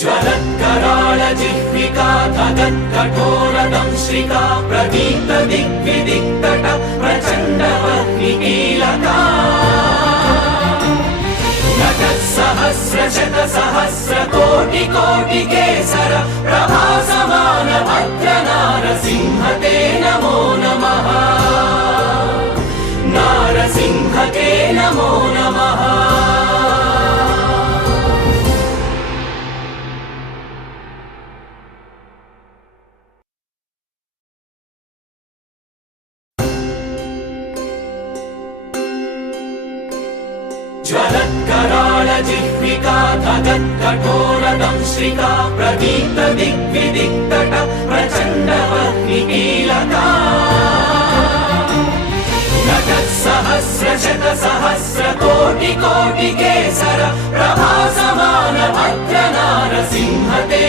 ज्वलत्कराळ जिह्विका धगत्कठोरदंश्रिका प्रदीप्त दिग्विदिक्तट प्रचण्डवह्निकीलका नटत्सहस्रशतसहस्रकोटिकोटिकेसर प्रभासमान भद्रनारसिंह ते नमो नमः। नारसिंह ते नमो नमः। ज्वलत्कराळ जिह्विका धगत्कठोरदंश्रिका प्रदीप्त दिग्विदिक्तट प्रचण्डवह्निकीलका नटत्सहस्रशतसहस्रकोटिकोटिकेसर प्रभासमान भद्रनारसिंह ते